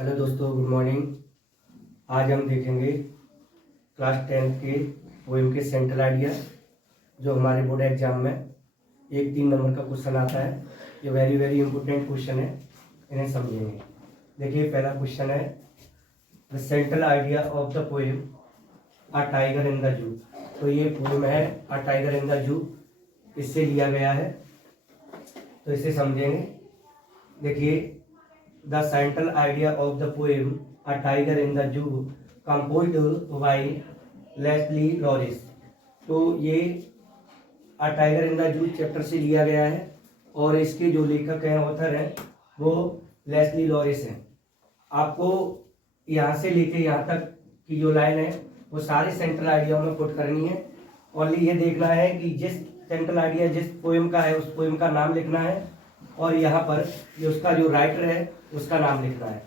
Hello दोस्तों, good morning. आज हम देखेंगे क्लास 10th के पोएम के सेंट्रल आइडिया, जो हमारे बोर्ड एग्जाम में 1-3 नंबर का क्वेश्चन आता है। ये वेरी वेरी इंपॉर्टेंट क्वेश्चन है, इन्हें समझेंगे। देखिए, पहला क्वेश्चन है, the central idea of the poem a tiger in the zoo. तो ये पोएम है a tiger in the zoo, इससे लिया गया है, तो इसे समझेंगे। देखिए, The central idea of the poem A Tiger in the Zoo composed by Leslie Lawrence। तो ये A Tiger in the Zoo chapter से लिया गया है और इसके जो लेखक हैं, ऑथर हैं, वो लेस्ली लॉरेंस हैं। आपको यहाँ से लेके यहाँ तक की जो लाइन है वो सारे सेंट्रल आइडिया में पुट करनी है। ओनली ये देखना है कि जिस सेंट्रल आइडिया जिस पोएम का है उस पोएम का नाम लिखना है और यहाँ पर उसका जो राइटर है उसका नाम लिखना है।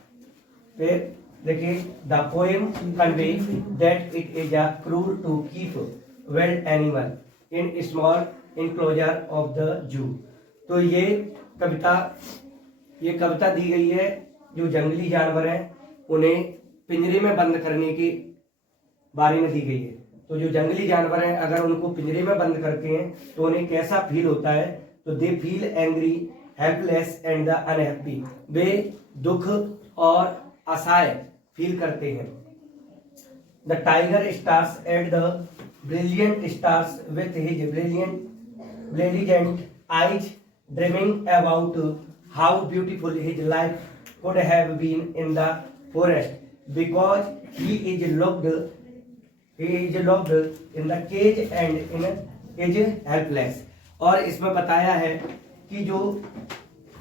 फिर देखिए, the poem convey that it is a cruel to keep wild animal in small enclosure of the zoo. तो ये कविता दी गई है, जो जंगली जानवर हैं उन्हें पिंजरे में बंद करने के बारे में दी गई है। तो जो जंगली जानवर हैं, अगर उनको पिंजरे में बंद करते हैं तो उन्हें कैसा फील होता है? तो they feel angry, helpless and the unhappy. वे दुख और असहाय फील करते हैं। The tiger stars at the brilliant stars with his brilliant eyes, dreaming about how beautiful his life could have been in the forest because he is locked in the cage and is helpless. और इसमें बताया है कि जो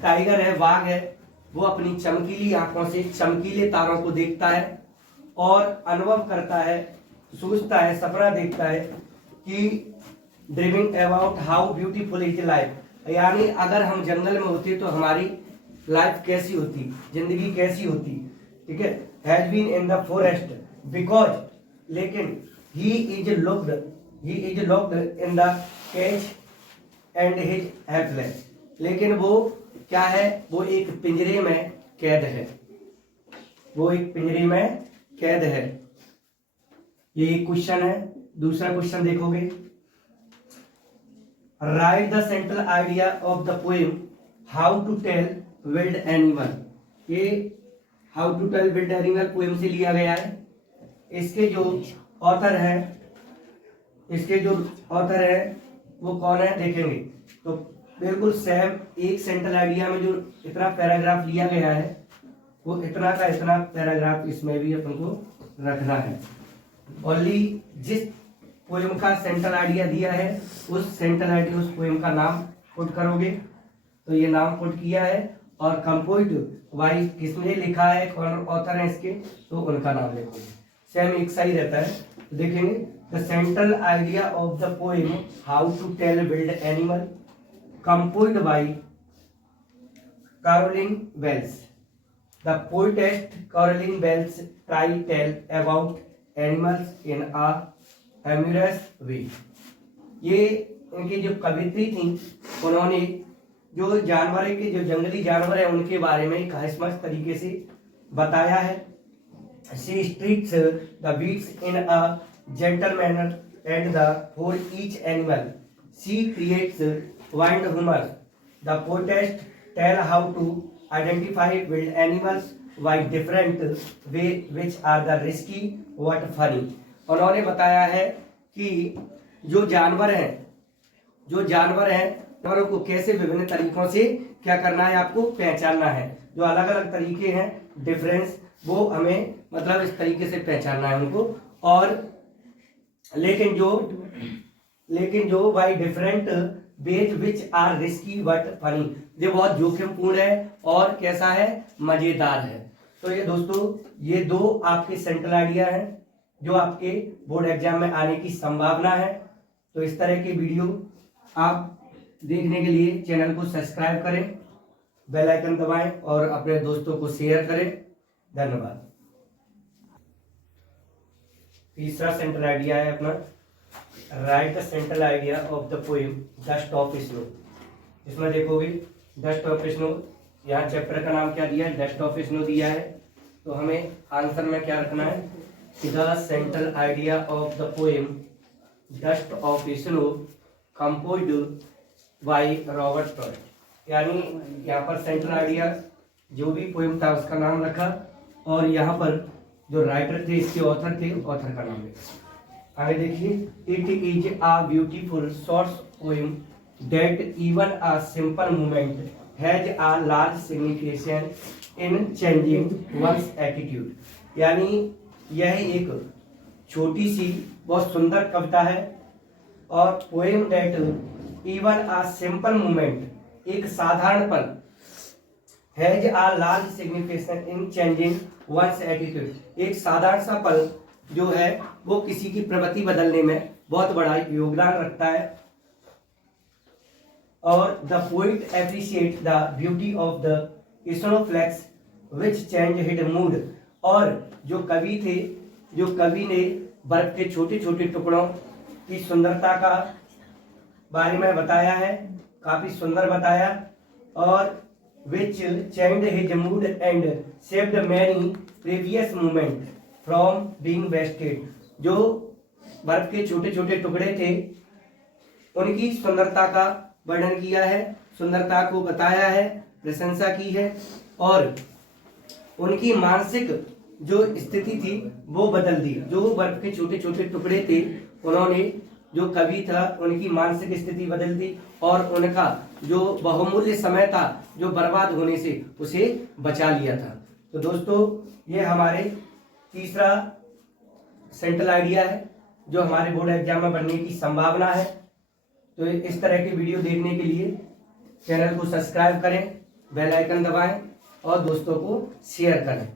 tiger है, बाघ है, वो अपनी चमकीली आंखों से चमकीले तारों को देखता है और अनुभव करता है, सोचता है, सपना देखता है कि dreaming about how beautiful is life, यानी अगर हम जंगल में होते तो हमारी लाइफ कैसी होती, जिंदगी कैसी होती। ठीक है, has been in the forest because, लेकिन he is locked in the cage and his helpless, लेकिन वो क्या है? वो एक पिंजरे में कैद है, वो एक पिंजरे में कैद है। ये एक क्वेश्चन है। दूसरा क्वेश्चन देखोगे, write the central idea of the poem how to tell wild animal. ये how to tell wild animal poem से लिया गया है। इसके जो ऑथर है वो कौन है देखेंगे। तो बिल्कुल सेम एक सेंट्रल आइडिया में जो इतना पैराग्राफ लिया गया है वो इतना का इतना पैराग्राफ इसमें भी अपन को रखना है। ओनली जिस पोएम का सेंट्रल आइडिया दिया है उस सेंट्रल आइडिया उस पोएम का नाम पुट करोगे। तो ये नाम पुट किया है और कंपोज्ड बाय किसने लिखा है, कौन ऑथर है इसके, तो उनका नाम लिखोगे। सेम एक सही रहता है। तो देखेंगे, the central idea of the poem how to tell wild animal composed by Caroline Wells। The poetess Caroline Wells tell about animals in a humorous way। ये इनकी जो कवित्री थी, उन्होंने जो जानवर के जो जंगली जानवर है उनके बारे में हास्यमय तरीके से बताया है। She treats the beasts in a gentle manner and for each animal she creates wild humor। The poetess tell how to identify wild animals by different way which are the risky what funny। उन्होंने बताया है कि जो जानवर हैं जानवरों को कैसे विभिन्न तरीकों से क्या करना है, आपको पहचानना है। जो अलग अलग तरीके हैं, डिफरेंस, वो हमें मतलब इस तरीके से पहचानना है उनको। और लेकिन जो by different ways which are risky but funny, ये बहुत जोखिमपूर्ण है और कैसा है, मजेदार है। तो ये दोस्तों, ये दो आपके सेंट्रल आइडिया हैं जो आपके बोर्ड एग्जाम में आने की संभावना है। तो इस तरह के वीडियो आप देखने के लिए चैनल को सब्सक्राइब करें, बेल आइकन दबाएं और अपने दोस्तों को शेयर करें। धन्यवाद। तीसरा सेंट्रल आइडिया है अपना, right the central idea of the poem dust of snow. इसमें देखोगे डस्ट ऑफ स्नो, यहाँ चैप्टर का नाम क्या दिया है, डस्ट ऑफ स्नो दिया है। तो हमें आंसर में क्या रखना है कि the central idea of the poem dust of snow composed by Robert Frost. यानी यहाँ पर सेंट्रल आइडिया जो भी पोएम था उसका नाम रखा और यहाँ पर जो राइटर थे इसके ऑथर थे ऑथर का नाम लिखा। आगे देखिए, it is a beautiful short poem that even a simple movement has a large signification in changing one's attitude. यानी यह एक छोटी सी बहुत सुंदर कविता है और poem that even a simple movement एक साधारण पल has a large signification in changing one's attitude एक साधारण सा पल जो है वो किसी की प्रवृत्ति बदलने में बहुत बड़ा योगदान रखता है। और the poet appreciate the beauty of the snowflakes which change his mood. और जो कवि ने बर्फ के छोटे छोटे टुकड़ों की सुंदरता का बारे में बताया है, काफी सुंदर बताया। और which change his mood and saved many previous movement from being wasted. जो बर्फ के छोटे छोटे टुकड़े थे उनकी सुंदरता का वर्णन किया है, सुंदरता को बताया है, प्रशंसा की है और उनकी मानसिक जो स्थिति थी वो बदल दी। जो बर्फ के छोटे छोटे टुकड़े थे उन्होंने, जो कवि था उनकी मानसिक स्थिति बदल दी और उनका जो बहुमूल्य समय था जो बर्बाद होने से उसे बचा लिया था। तो दोस्तों ये हमारे तीसरा सेंट्रल आइडिया है जो हमारे बोर्ड एग्जाम में बनने की संभावना है। तो इस तरह के वीडियो देखने के लिए चैनल को सब्सक्राइब करें, बेल आइकन दबाएं और दोस्तों को शेयर करें।